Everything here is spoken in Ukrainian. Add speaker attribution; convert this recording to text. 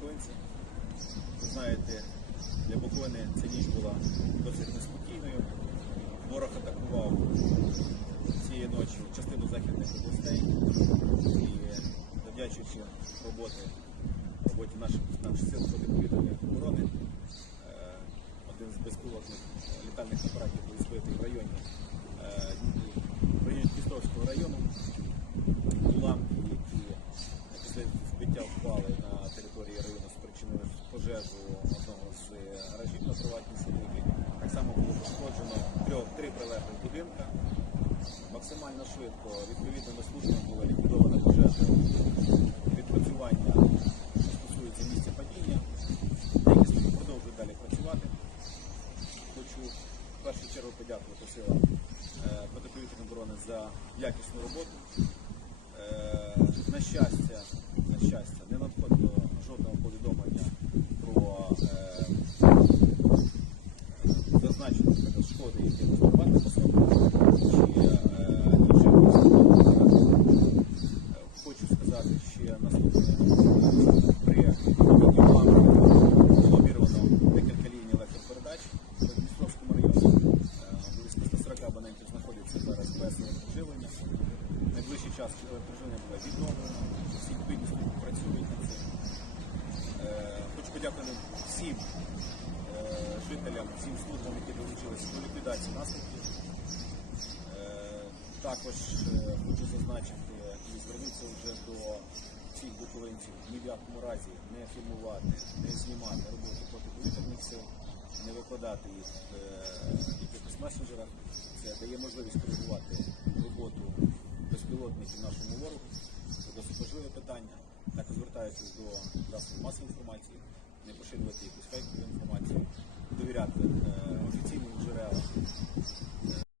Speaker 1: Буковинці. Ви знаєте, для Буковини ця ніч була досить неспокійною. Ворог атакував цієї ночі частину західних областей і завдячуючи роботи, роботі наших, наших сил протиповітряної оборони, е, один з безпілотних літальних апаратів був збитий в районі, пожежу одного з гаражів на приватній садибі. Так само було пошкоджено трьох, три прилеглих будинка. Максимально швидко відповідними службами була ліквідована пожежа відпрацювання, що стосується місця падіння. Деякі служби продовжують далі працювати. Хочу в першу чергу подякувати силам е, протиповітряної оборони за якісну роботу. Знаходяться зараз. Найближчий час електроживлення буде відновлено. Всі відповідні служби працюють над цим. Е, Хочу подякувати всім е, жителям, всім службам, які долучилися до ліквідації наслідків. Е, Також хочу зазначити і звернутися вже до всіх буковинців ні в якому разі не фільмувати, не знімати роботу протиповітряних сил, не викладати їх в якихось месенджерах. Дає можливість коригувати роботу безпілотників нашому ворогу. Це досить важливе питання. Також звертаюся до засобів масової інформації, не поширювати якусь